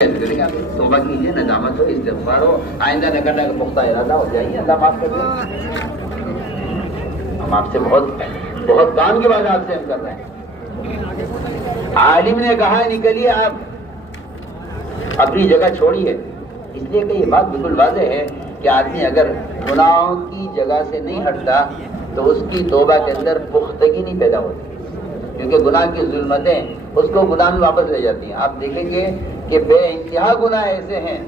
توبہ کیجیے، ندامت ہو، استغفار ہو، آئندہ نہ کرنے کا پختہ ارادہ ہو جائیے، اللہ معاف کر دیں۔ ہم آپ سے بہت کام کے بعد آپ سے ہم کر رہے ہیں۔ عالم نے کہا نکلیے آپ اپنی جگہ چھوڑیے، اس لیے کہ یہ بات بالکل واضح ہے کہ آدمی اگر گناہوں کی جگہ سے نہیں ہٹتا تو اس کی توبہ کے اندر پختگی نہیں پیدا ہوتی، کیونکہ گناہ کی ظلمتیں اس کو گناہ میں واپس لے جاتی ہیں۔ آپ دیکھیں گے کہ بے انتہا گناہ ایسے ہیں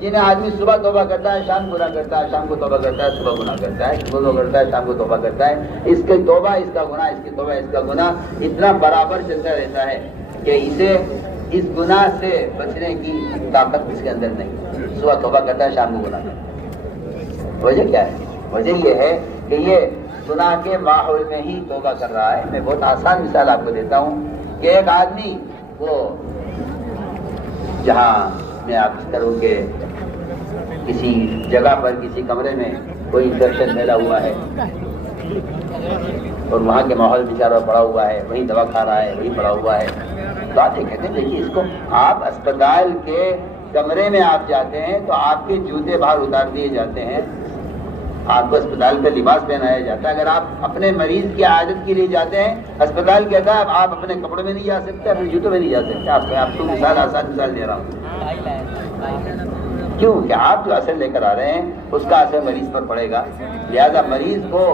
جنہیں آدمی صبح توبہ کرتا ہے، شام گناہ کرتا ہے، شام کو توبہ کرتا ہے، صبح گناہ کرتا ہے، صبح توبہ کرتا ہے، شام کو توبہ کرتا ہے۔ اس کی توبہ اس کا گناہ، اس کی توبہ اس کا گناہ اتنا برابر چلتا رہتا ہے کہ اسے اس گناہ سے بچنے کی طاقت اس کے اندر نہیں۔ صبح توبہ کرتا ہے، شام کو گناہ کرتا ہے۔ وجہ کیا ہے؟ وجہ یہ ہے کہ یہ گناہ کے ماحول میں ہی توبہ کر رہا ہے۔ میں بہت آسان مثال آپ کو دیتا ہوں کہ ایک آدمی وہ جہاں میں آپ کروں کہ کسی جگہ پر کسی کمرے میں کوئی انفیکشن پھیلا ہوا ہے اور وہاں کے ماحول بیچارہ پڑا ہوا ہے، وہیں دوا کھا رہا ہے، وہیں پڑا ہوا ہے، تو آپ یہ کہتے ہیں دیکھیے اس کو آپ اسپتال کے کمرے میں آپ جاتے ہیں تو آپ کے جوتے باہر اتار دیے جاتے ہیں، آپ کو اسپتال کا لباس پہنایا جاتا ہے۔ اگر آپ اپنے مریض کی عادت کے لیے جاتے ہیں، اسپتال کہتا ہے آپ اپنے کپڑوں میں نہیں جا سکتے، اپنے جوتوں میں نہیں جا سکتے۔ آپ کو مثال آسان مثال دے رہا ہوں، کیوں کہ آپ جو اثر لے کر آ رہے ہیں اس کا اثر مریض پر پڑے گا، لہذا مریض کو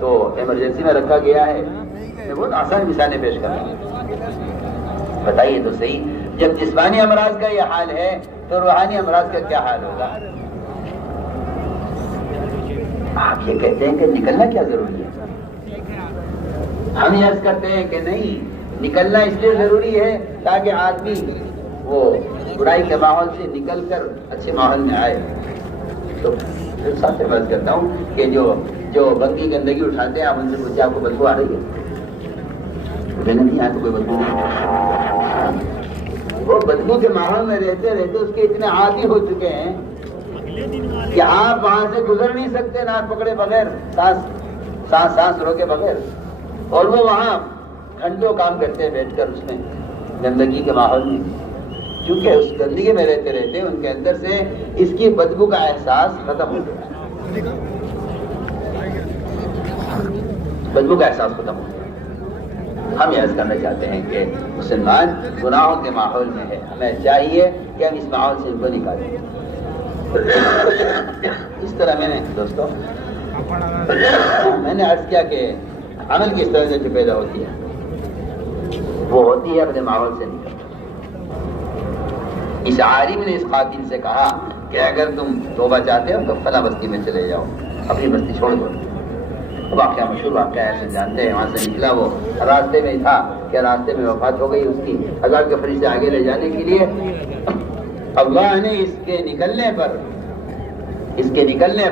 تو ایمرجنسی میں رکھا گیا ہے۔ میں بہت آسان مثالیں پیش کر رہا ہوں، بتائیے تو صحیح، جب جسمانی امراض کا یہ حال ہے تو روحانی امراض کا کیا حال ہوگا؟ آپ یہ کہتے ہیں کہ نکلنا کیا ضروری ہے؟ ہم یہ عرض کرتے ہیں کہ نہیں، نکلنا اس لیے ضروری ہے تاکہ آدمی وہ برائی کے ماحول سے نکل کر اچھے ماحول میں آئے۔ تو پھر سب سے عرض کرتا ہوں کہ جو بنکی گندگی اٹھاتے ہیں آپ ان سے پوچھیں آپ کو بدبو آ رہی ہے؟ نہیں آئے تو کوئی بدبو نہیں۔ وہ بدبو کے ماحول میں رہتے رہتے اس کے اتنے عادی ہو چکے ہیں کہ آپ وہاں سے گزر نہیں سکتے ناک پکڑے بغیر، سانس روکے بغیر، اور وہ وہاں گھنٹوں کام کرتے ہیں بیٹھ کر اس میں گندگی کے ماحول میں، کیونکہ اس گندگی میں رہتے رہتے ان کے اندر سے اس کی بدبو کا احساس ختم ہو گیا، بدبو کا احساس ختم ہو گیا۔ ہم یہ عرض کرنا چاہتے ہیں کہ مسلمان گناہوں کے ماحول میں ہے، ہمیں چاہیے کہ ہم اس ماحول سے ان کو نکالیں۔ اس طرح میں نے دوستوں میں نے عرض کیا کہ عمل کی اس طرح سے جو پیدا ہوتی ہے وہ ہوتی ہے اپنے ماحول سے نکل۔ اس عالم نے اس خاتون سے کہا کہ اگر تم توبہ چاہتے ہو تو فلاں بستی میں چلے جاؤ، اپنی بستی چھوڑ دو۔ واقعہ مشہور واقعہ ہے، جانتے ہیں، وہاں سے نکلا، وہ راستے میں تھا کہ راستے میں وفات ہو گئی اس کی، ہزار کے فرشتے آگے لے جانے کے لیے اللہ نے اس کے نکلنے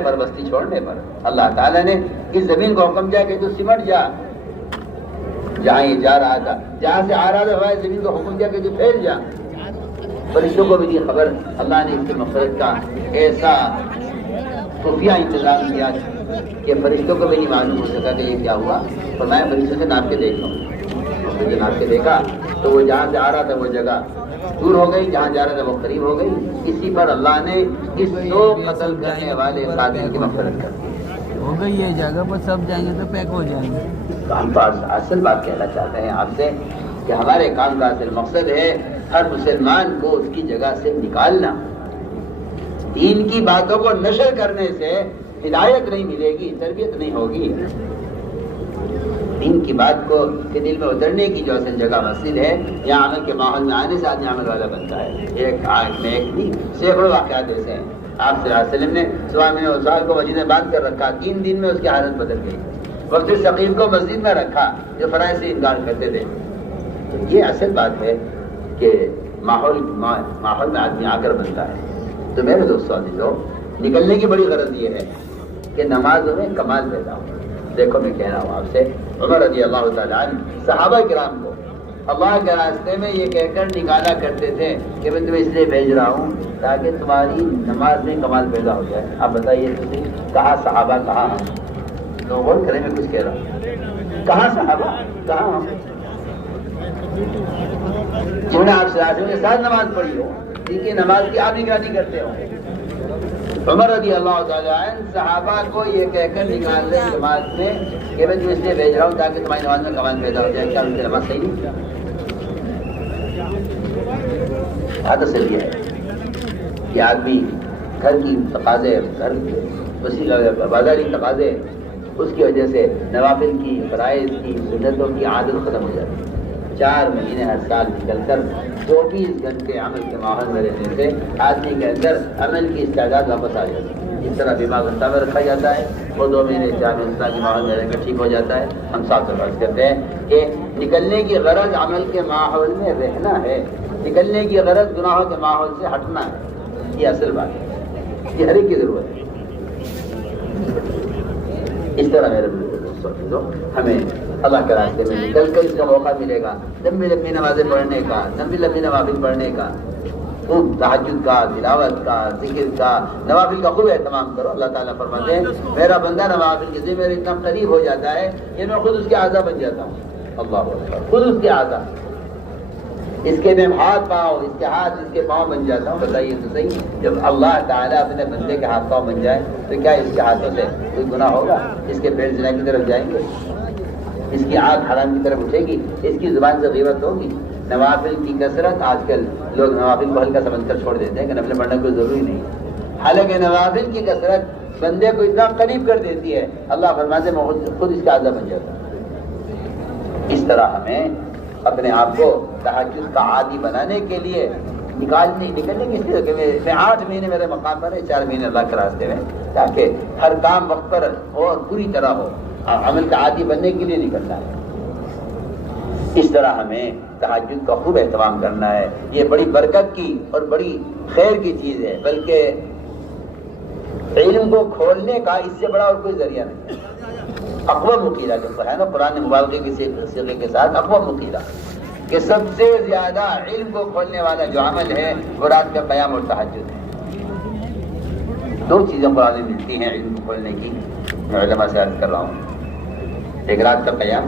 پر بستی چھوڑنے پر اللہ تعالیٰ نے اس زمین کو حکم دیا کہ تو سمٹ جا، جہاں یہ جا رہا تھا، جہاں سے آ رہا تھا وہاں زمین کو حکم دیا کہ تو پھیل جا۔ فرشتوں کو بھی دی خبر، اللہ نے اس کی مغفرت کا ایسا خفیہ انتظام کیا کہ فرشتوں کو بھی نہیں معلوم ہو سکا کہ یہ کیا ہوا، اور میں فرشتوں سے ناپ کے دیکھ لوں۔ جو ناپ کے دیکھا تو وہ جہاں سے آ رہا تھا وہ جگہ دور ہو گئی، جہاں جا رہا تھا وہ قریب ہو گئی۔ اسی پر اللہ نے اس دو قتل کرنے والے قاتل کی مغفرت کر دی۔ ہو گئی یہ جگہ پر سب جائیں گے تو پیک ہو جائیں گے۔ تو ہم اصل بات کہنا چاہتے ہیں آپ سے کہ ہمارے کام کا اصل مقصد ہے ہر مسلمان کو اس کی جگہ سے نکالنا۔ دین کی باتوں کو نشر کرنے سے ہدایت نہیں ملے گی، تربیت نہیں ہوگی۔ دین کی بات کو کے دل میں اترنے کی جو اصل جگہ مسجد ہے، یہاں عمل کے ماحول میں آنے سے آدمی عمل والا بنتا ہے۔ ایک نہیں سینکڑوں واقعات ایسے ہیں۔ آپ صلی اللہ علیہ وسلم نے سوامی وسال کو مسجد میں باندھ کر رکھا، 3 دن میں اس کی حالت بدل گئی۔ وقت ثقیل کو مسجد میں رکھا جو فرائض سے انکار کرتے تھے۔ تو یہ اصل بات ہے کہ ماحول میں آدمی آ کر بنتا ہے۔ تو میرے دوستوں عزیزو، نکلنے کی بڑی غرض یہ ہے کہ نمازوں میں کمال پیدا ہو۔ دیکھو میں کہہ رہا ہوں آپ سے، عمر رضی اللہ تعالیٰ عنہ صحابہ کرام کو اللہ کے راستے میں یہ کہہ کر نکالا کرتے تھے کہ میں تمہیں اس لیے بھیج رہا ہوں تاکہ تمہاری نماز میں کمال پیدا ہو جائے۔ آپ بتائیے کہاں صحابہ کہاں ہم؟ لوگ غور کریں، میں کچھ کہہ رہا ہوں، کہاں صحابہ کہاں ہم؟ جنہوں نے آپ سے کے ساتھ نماز پڑھی ہو، جن کی نماز کی آدھی گاڑی کرتے ہوں. عمر رضی اللہ تعالیٰ عنہ صحابہ کو یہ کہہ کر نکال دیں جماعت میں کہ میں تم اس لیے بھیج رہا ہوں تاکہ تمہاری نماز میں کمان پیدا ہو جائے. کیا ان کی نماز صحیح نہیں؟ حدث سے یہ ہے کہ آدمی گھر کی تقاضے، گھر وسیلہ بازاری تقاضے، اس کی وجہ سے نوافل کی، فرائض کی، سنتوں کی عادت ختم ہو جاتی ہے. 4 مہینے ہر سال نکل کر 24 گھنٹے عمل کے ماحول میں رہنے سے آدمی کے اندر عمل کی استعداد واپس آ جاتی ہے. اس طرح دماغ غصہ میں رکھا جاتا ہے، وہ 2 مہینے 4 مہینے کے ماحول میں رہ کر ٹھیک ہو جاتا ہے. ہم صاف بات کرتے ہیں کہ نکلنے کی غرض عمل کے ماحول میں رہنا ہے، نکلنے کی غرض گناہوں کے ماحول سے ہٹنا ہے. یہ اصل بات ہے، یہ ہر ایک کی ضرورت ہے. اس طرح میرے دوستوں ہمیں اللہ کے راستے میں نکل کر اس کا موقع ملے گا لمبی لمبی نمازیں پڑھنے کا، لمبی لمبی نوافل پڑھنے کا، خوب تہجد کا، تلاوت کا، ذکر کا، نوافل کا خوب اہتمام کرو. اللہ تعالیٰ فرماتے ہیں میرا بندہ نوافل کے ذمہ اتنا قریب ہو جاتا ہے کہ میں خود اس کے اعضا بن جاتا ہوں. اللہ اکبر، خود اس کے اعضا، اس کے میں ہاتھ پاؤں، اس کے ہاتھ، اس کے پاؤں بن جاتا ہوں. بتائیے تو صحیح، جب اللہ تعالیٰ اپنے بندے کے ہاتھ پاؤں بن جائے تو کیا اس کے ہاتھوں سے کوئی گناہ ہوگا؟ اس کے پیر زنا کی طرف جائیں گے؟ اس کی آنکھ حرام کی طرف اٹھے گی؟ اس کی زبان سے غیبت ہوگی؟ نوافل کی کثرت، آج کل لوگ نوافل کو ہلکا سمجھ کر چھوڑ دیتے ہیں کہ نفل پڑھنا کوئی ضروری نہیں. حالانکہ نوافل کی کثرت بندے کو اتنا قریب کر دیتی ہے، اللہ فرماتے ہیں میں خود اس کا اعضا بن جاتا ہوں. اس طرح ہمیں اپنے آپ کو تہجد کا عادی بنانے کے لیے نکلنے کی اس لیے کہ میں 8 مہینے میرے مقام پر ہے، 4 مہینے اللہ کے راستے میں، تاکہ ہر کام وقت پر اور پوری طرح ہو. عمل کا عادی بننے کے لیے نکلنا ہے. اس طرح ہمیں تہجد کا خوب اہتمام کرنا ہے. یہ بڑی برکت کی اور بڑی خیر کی چیز ہے، بلکہ علم کو کھولنے کا اس سے بڑا اور کوئی ذریعہ نہیں. اقوى مقیدہ جو ہے نا قرآن مبالغے کے صیغے کے ساتھ اقوى مقیدہ کہ سب سے زیادہ علم کو کھولنے والا جو عمل ہے وہ رات کا قیام اور تہجد ہے. 2 چیزیں قرآن میں ملتی ہیں علم کو کھولنے کی، میں علماء سے عرض کر رہا ہوں. ایک رات کا قیام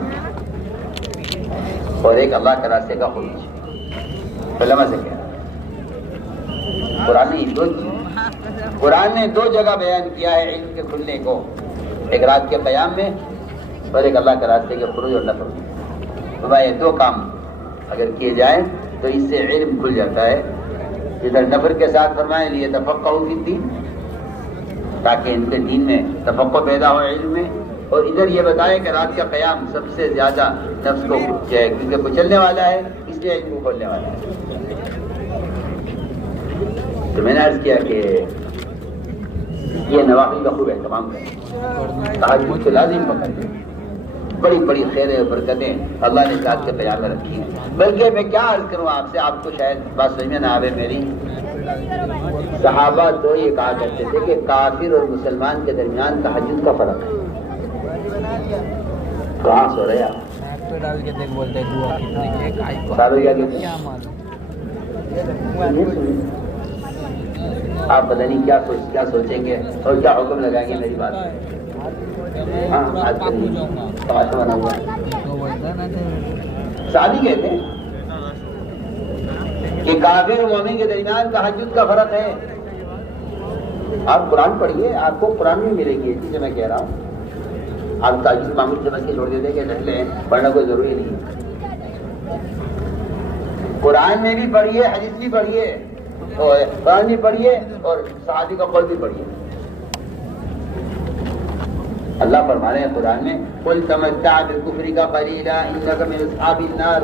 اور ایک اللہ کے راستے کا خروج. علماء سے کہہ رہا قرآن نے 2 جگہ بیان کیا ہے علم کے کھلنے کو، ایک رات کے قیام میں اور ایک اللہ کے راستے کے خروج اور نفر. تو یہ 2 کام اگر کیے جائیں تو اس سے علم کھل جاتا ہے. ادھر نفر کے ساتھ فرمائیں لیے تفقہوا فی الدین، تاکہ ان کے دین میں تفقہ پیدا ہو علم میں، اور ادھر یہ بتائے کہ رات کا قیام سب سے زیادہ نفس کو کیونکہ کچلنے والا ہے، اس لیے علم کو کھولنے والا ہے. تو میں نے عرض کیا کہ یہ نوافل کا خوب اہتمام کریں، تہجد کو لازم پکڑیں. بڑی بڑی خیریں اور برکتیں اللہ نے رات کے قیام میں رکھی ہیں. بلکہ میں کیا عرض کروں آپ سے، آپ کو شاید بات سمجھ میں نہ آوے میری. صحابہ تو یہ کہا کرتے تھے کہ کافر اور مسلمان کے درمیان تہجد کا فرق ہے. کہاں سو رہے آپ؟ آپ پتہ نہیں کیا سوچیں گے اور کیا حکم لگائیں گے میری بات. ہاں آج کل تماشا بنا ہوا شادی کہتے ہیں کہ کافر اور مومن کے درمیان تہجد کا فرق ہے. آپ قرآن پڑھیے، آپ کو قرآن میں ملے گی جسے میں کہہ رہا ہوں. آپ تہجد معمول سمجھ کے چھوڑ دیتے کہ نفلیں پڑھنا کوئی ضروری نہیں ہے. قرآن میں بھی پڑھیے، حدیث بھی پڑھیے، اور قرآن بھی پڑھیے اور صحابی کا قول بھی پڑھیے. اللہ فرما رہے ہیں قرآن میں قل تمتع بکفرک قلیلا انک من اصحاب النار.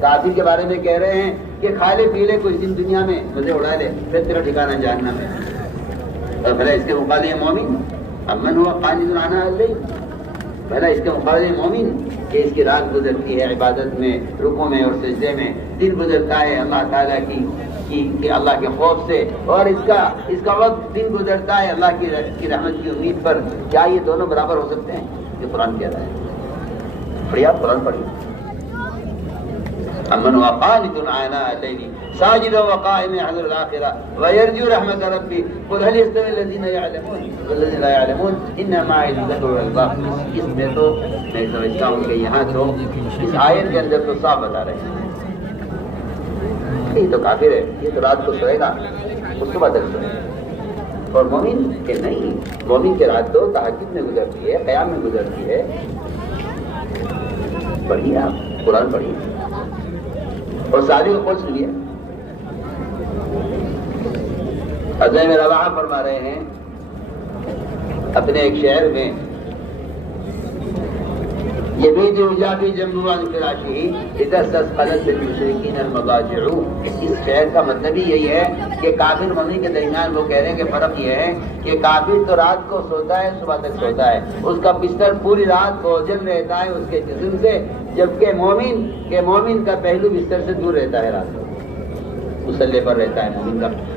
کافر کے بارے میں کہہ رہے ہیں کہ کھا لے پی لے کچھ دن دنیا میں، مزے اڑا لے، پھر تیرا ٹھکانہ جہنم ہے. اور بھلا اس کے مقابلے مومن امن ہوا قانت آناء اللیل، بھلا اس کے مقابلے مومن کہ اس کی رات گزرتی ہے عبادت میں، رکوع میں اور سجدے میں، دن گزرتا ہے اللہ تعالیٰ کی اللہ کے خوف سے، اور اس کا وقت دن گزرتا ہے اللہ کی رحمت کی امید پر. کیا یہ دونوں برابر ہو سکتے ہیں؟ یہ قرآن کہہ رہا ہے. پڑھیے آپ قرآن پڑھیے. امن وقانت آناء اللیل ساجدا وقائما يحذر الآخرة ويرجو رحمة ربه قل هل يستوي الذين يعلمون والذين لا يعلمون إنما الذكر والألباب. اس میں تو میں سمجھتا ہوں کہ یہاں تو اس آیت کے اندر تو صاف بتا رہے ہیں یہ تو کافر ہے، یہ تو رات کو سوئے گا، اس صبح تک سوئے گا۔ اور مومن کے نہیں، مومن کے رات تو تہجد میں گزرتی ہے، قیام میں گزرتی ہے۔ پڑھیے آپ قرآن پڑھیے اور ساری کو قول سنیے۔ حضرت رواحہ فرما رہے ہیں اپنے ایک شعر میں، یبید یجافی جنبہ عن فراشہ اذا استثقلت بالمشرکین المضاجع۔ اس شعر کا مطلب ہی یہی ہے کہ کافر مومن کے درمیان وہ کہہ رہے ہیں کہ فرق یہ ہے کہ کافر تو رات کو سوتا ہے، صبح تک سوتا ہے، اس کا بستر پوری رات بھوجن رہتا ہے اس کے جسم سے، جبکہ مومن کا پہلو بستر سے دور رہتا ہے، رات کو مسلح پر رہتا ہے۔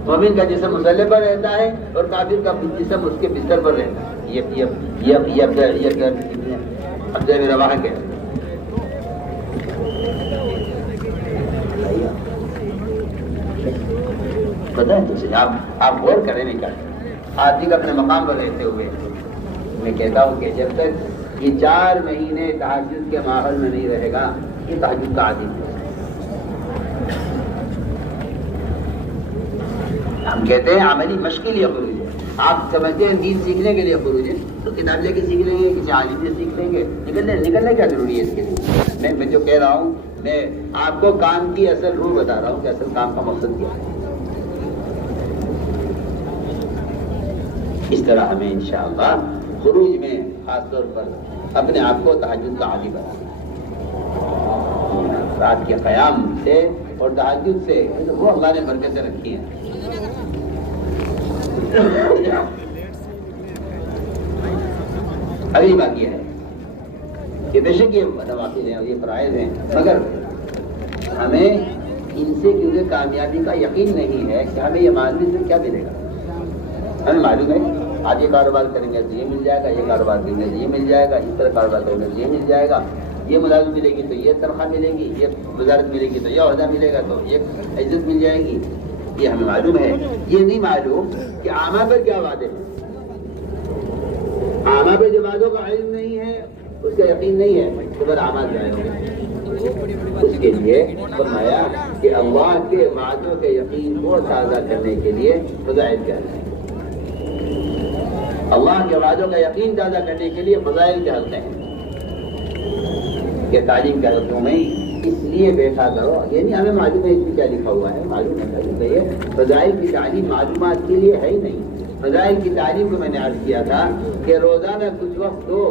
مومن کا جسم مسلح پر رہتا ہے اور کافر کا جسم اس کے بستر پر رہتا ہے۔ یہ عبد بن رواحہ کے پتہ ہے تجھے، آپ غور کریں نہیں کرتے۔ آدمی کا اپنے مقام پر رہتے ہوئے میں کہتا ہوں کہ جب تک یہ 4 مہینے تہجد کے ماحول میں نہیں رہے گا، یہ تہجد کا عادی ہے۔ ہم کہتے ہیں عملی مشق کے لیے خروج ہے، آپ سمجھتے ہیں دین سیکھنے کے لیے خروج ہے تو کتاب لے کے سیکھ لیں گے، کسی عالم سے سیکھ لیں گے، نکلنے کیا ضروری ہے اس کے لیے؟ میں جو کہہ رہا ہوں، میں آپ کو کام کی اصل روح بتا رہا ہوں کہ اصل کام کا مقصد کیا ہے۔ اس طرح ہمیں انشاءاللہ خروج میں خاص طور پر اپنے آپ کو تہجد کا عادی بنانا، رات کے قیام سے اور تہجد سے وہ اللہ نے برکتیں رکھی ہیں۔ اگلی بات یہ ہے کہ بے شک یہ نوافل ہیں اور یہ فرائض ہیں، مگر ہمیں ان سے کیونکہ کامیابی کا یقین نہیں ہے کہ ہمیں یہ معلوم سے کیا ملے گا۔ ہمیں معلوم ہے آج یہ کاروبار کریں گے تو یہ مل جائے گا، یہ کاروبار کریں گے تو یہ مل جائے گا، اس طرح کاروبار کریں گے تو یہ مل جائے گا، یہ ملازم ملے گی تو یہ تنخواہ ملے گی، یہ وزارت ملے گی تو یہ عہدہ ملے گا، تو یہ عزت مل جائے گی۔ یہ ہمیں معلوم ہے، یہ نہیں معلوم کہ عامہ پر کیا وعدے ہیں۔ عامہ پہ جو وعدوں کا علم نہیں ہے، اس کا یقین نہیں ہے، تو پھر عامہ جائے گا۔ اس کے لیے فرمایا کہ اللہ کے وعدوں کے یقین کو تازہ کرنے کے لیے فضائل کیا ہے، اللہ کے وعدوں کا یقین تازہ کرنے کے لیے فضائل کے حلقے ہیں کہ تعلیم کے حلقوں میں اس لیے بیٹھا کرو، یعنی ہمیں معلوم ہے اس میں کیا لکھا ہوا ہے، معلوم ہے یہ فضائل کی تعلیم معلومات کے لیے ہے ہی نہیں۔ فضائل کی تعلیم کو میں نے عرض کیا تھا کہ روزانہ کچھ وقت دو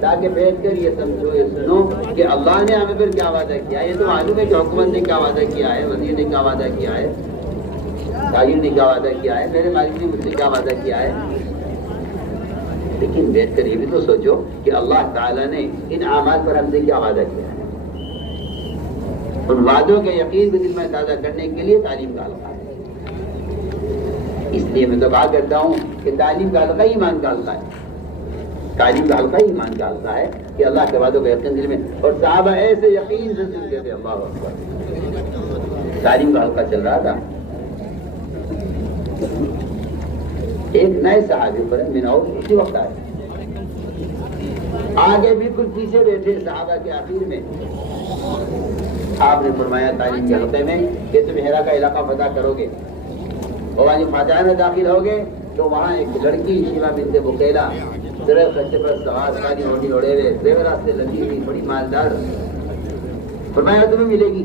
تاکہ بیٹھ کر یہ سمجھو، یہ سنو کہ اللہ نے ہمیں پر کیا وعدہ کیا ہے۔ یہ تو معلوم ہے کہ حکومت نے کیا وعدہ کیا ہے، وزیر نے کیا وعدہ کیا ہے، تاجر نے کیا وعدہ کیا ہے، میرے مالک نے مجھ سے کیا وعدہ کیا ہے، لیکن بیٹھ کر یہ بھی تو سوچو کہ اللہ تعالیٰ نے ان اعمال پر ہم سے کیا وعدہ کیا ہے۔ ان وعدوں کے یقین بھی دل میں تازہ کرنے کے لیے تعلیم کا حلقہ ہے۔ اس لیے میں تو کہا کرتا ہوں کہ تعلیم کا حلقہ ایمان کا حلقہ ہے، تعلیم کا حلقہ ایمان کا حلقہ ہے کہ اللہ کے وعدوں کا یقین دل میں، اور صحابہ ایسے یقین سے سنتے تھے، اللہ اکبر۔ تعلیم کا حلقہ چل رہا تھا، ایک نئے صحابی پر مناؤ اسی وقت آئے، آگے بالکل پیچھے بیٹھے صحابہ کے آخر میں۔ آپ نے فرمایا تعلیم کے حلقے میں کہ تم ہیرا کا علاقہ فتح کرو گے، اور وہاں فاتحہ میں داخل ہوگے تو وہاں ایک لڑکی شیوا بنت بکیلا سرے خچے پر سوار، ساری ہوڈی اڑے ہوئے، زیورات سے لگی ہوئی، بڑی مالدار، فرمایا تمہیں ملے گی۔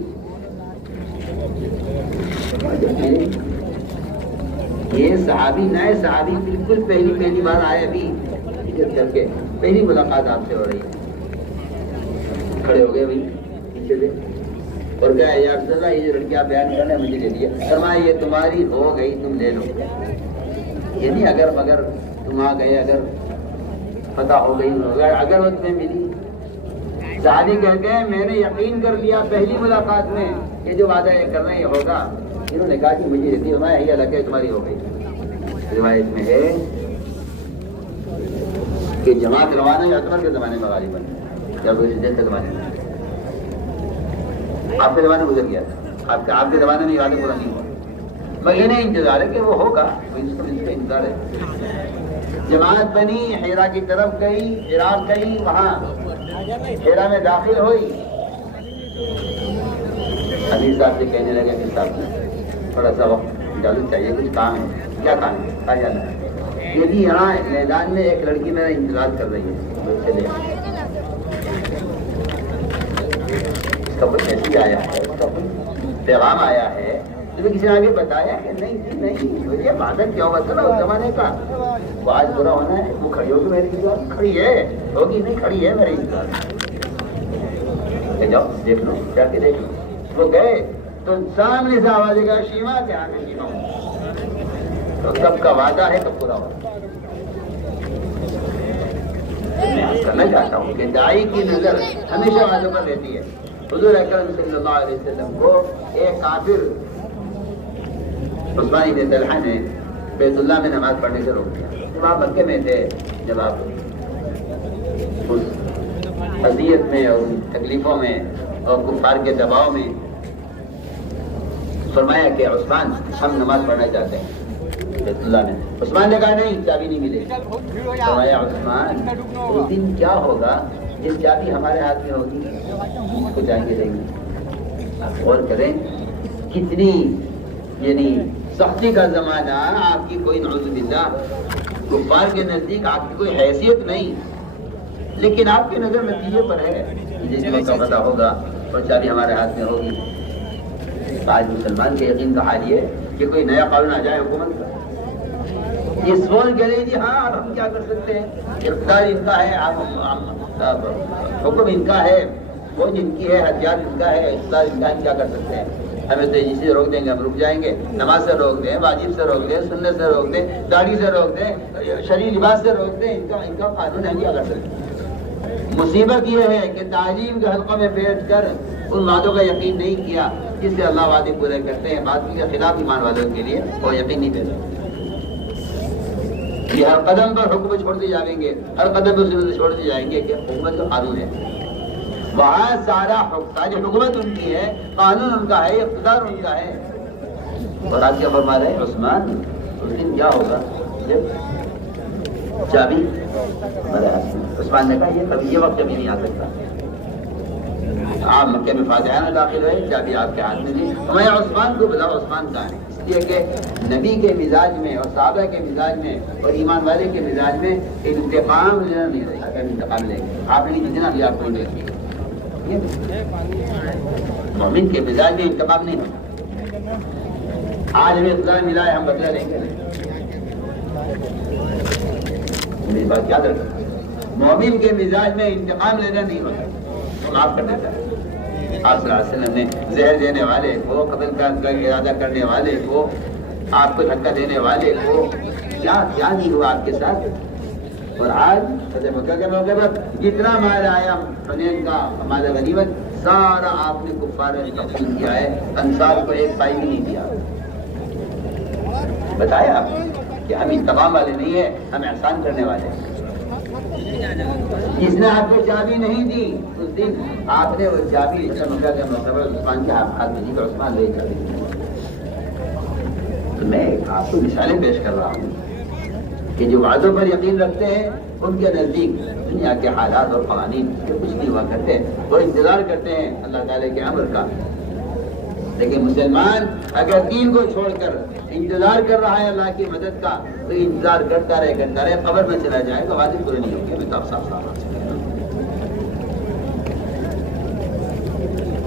یہ صحابی نئے صحابی بالکل پہلی بار آئے، ابھی ہجرت کر کے پہلی ملاقات آپ سے ہو رہی ہے، کھڑے ہو گئے بھائی پیچھے سے اور کیا ہے، یا رسول اللہ یہ جو لڑکی آپ بیان کر رہے ہیں مجھے لے لیا، فرمایا یہ تمہاری ہو گئی، تم لے لو۔ یہ نہیں اگر مگر تم آ گئے، اگر فتح ہو گئی، اگر وہ تمہیں ملی۔ صحابی کہتے ہیں میں نے یقین کر لیا پہلی ملاقات میں کہ جو وعدہ یہ کر رہے ہیں یہ ہوگا۔ انہوں نے کہا کہ مجھے دیتی ہے، میں یہ لگے تمہاری ہو گئی۔ روایت میں ہے کہ جماعت روانہ یا عثمان کے زمانے میں غالباً جب کے زمانے میں، آپ کے زمانے گزر گیا تھا، آپ کے زمانے میں ارادہ پورا نہیں ہوا، مگر انہیں انتظار ہے کہ وہ ہوگا، اس کا انتظار ہے۔ جماعت بنی، حیرا کی طرف گئی، عراق گئی، وہاں حیرا میں داخل ہوئی، حدیث صاحب سے کہنے لگے کہ صاحب تھوڑا سا وقت اجازت چاہیے, کچھ کام ہے. کیا کام ہے؟ کہا جانا ہے یہ جی یہاں میدان میں ایک لڑکی میرا انتظار کر رہی ہے, چلے اس کا کوئی میسج آیا ہے, اس کا کوئی پیغام آیا ہے, تمہیں کسی نے آگے بتایا کہ نہیں جی نہیں, مجھے بادل کیا ہوا تھا نا اس زمانے کا, وہ آج برا ہونا ہے, وہ کھڑی ہوگی میرے انتظار, کھڑی ہے ہوگی نہیں, کھڑی ہے میرے انتظار. جاؤ دیکھ لو, جا کے دیکھ لو. وہ گئے تو سامنے سے آواز گا شیما کے آگے شیما ہوں, تو سب کا وعدہ ہے تو پورا ہوگا. میں کرنا چاہتا ہوں کہ دائی کی نظر ہمیشہ وعدوں پر رہتی ہے. حضور اکرم صلی اللہ علیہ وسلم کو ایک کافر عثمان بن طلحہ نے بیت اللہ میں نماز پڑھنے سے روک دیا. جب آپ مکے میں تھے, جب آپ اس اذیت میں اور تکلیفوں میں اور کفار کے دباؤ میں, فرمایا کہ عثمان ہم نماز پڑھنا چاہتے ہیں بیت اللہ میں. عثمان نے کہا نہیں, چابی نہیں ملے. فرمایا عثمان اس دن کیا ہوگا جس چابی ہمارے ہاتھ میں ہوگی اس کو جائیں گے دیں گے. آپ غور کریں کتنی یعنی سختی کا زمانہ, آپ کی کوئی نعوذ باللہ کفار کے نزدیک آپ کی کوئی حیثیت نہیں, لیکن آپ کی نظر نتیجے پر ہے جس کو پتہ ہوگا اور چابی ہمارے ہاتھ میں ہوگی. آج مسلمان کے یقین کا حال یہ کہ کوئی نیا قانون آ جائے حکومت کا, یہ سوال کرے جی ہاں اب ہم کیا کر سکتے ہیں, اقتدار ان کا ہے, حکم ان کا ہے, فوج ان کی ہے, ہتھیار ان کا ہے, اقتدار ان کا, ہم کیا کر سکتے ہیں. ہمیں تو اسی سے روک دیں گے, ہم رک جائیں گے. نماز سے روک دیں, واجب سے روک دیں, سنت سے روک دیں, داڑھی سے روک دیں, شرعی لباس سے روک دیں, ان کا قانون ہے, کیا کر سکتے ہیں. مصیبت یہ ہے کہ تعلیم کے حلقوں میں بیٹھ کر ان وعدوں کا یقین نہیں کیا جس سے اللہ وعدے پورے کرتے ہیں. بات کے خلاف ایمان والوں کے لیے وہ یقین نہیں پیدا. یہ ہر قدم پر حکم چھوڑتے جائیں گے, ہر قدم پر سنت چھوڑتے جائیں گے کہ حکومت کا قانون ہے. وہاں ساری حکومت ان کی ہے, قانون ان کا ہے, اقتدار ان کا ہے. اور آج کیا فرما رہے ہیں عثمان, اس دن کیا ہوگا جب چابی ہمارے ہاتھ میں. عثمان نے کہا یہ کبھی یہ وقت کبھی نہیں آ سکتا. آپ مکے میں فاتحہ میں داخل ہوئے, چابی آپ کے ہاتھ میں دی. ہمیں عثمان کو بتاؤ عثمان کہاں ہے, اس لیے کہ نبی کے مزاج میں اور صحابہ کے مزاج میں اور ایمان والے کے مزاج میں انتقام لینا نہیں رہا کہ انتقام لیں گے. آپ نے جتنا بھی آپ کو لے گی, مومن کے مزاج میں انتقام نہیں ہوتا. آج ہمیں خدا ملا ہے, ہم بدلہ لیں گے. میری بات یاد رکھیں, مومن کے مزاج میں انتقام لینا نہیں ہوتا, وہ معاف کر دیتا ہے. آپ صلی اللہ علیہ وسلم نے زہر دینے والے کو, قتل کا ارادہ کرنے والے کو, آپ کو دھکا دینے والے کو, کیا نہیں ہوا آپ کے ساتھ. اور آج فتح مکہ کے موقع پر جتنا مال آیا حنین کا مال غنیمت سارا آپ نے کفار میں تقسیم کیا ہے, انصار کو ایک پائی بھی نہیں دیا. بتایا آپ کہ ہم انتقام والے نہیں ہیں, ہم احسان کرنے والے ہیں. جس نے آپ کو چابی نہیں دی اس دن آپ نے وہ چابی مکہ کے موقع پر عثمان کے ہاتھ میں دی تو عثمان لے کر دی. تو میں آپ کو مثالیں پیش کر رہا ہوں کہ جو وعدوں پر یقین رکھتے ہیں ان کے نزدیک دنیا کے حالات اور قوانین کے کچھ نہیں ہوا کرتے, وہ انتظار کرتے ہیں اللہ تعالیٰ کے امر کا. لیکن مسلمان اگر دین کو چھوڑ کر انتظار کر رہا ہے اللہ کی مدد کا تو انتظار کرتا رہے, قبر میں چلا جائے تو وعدے پورے نہیں ہوں گے. میں تو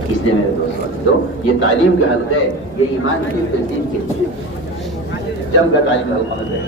اس لیے میرے دوستوں یہ تعلیم کے حلقے, یہ ایمان کی تجدید کے لیے جم کا تعلیم حلقہ میں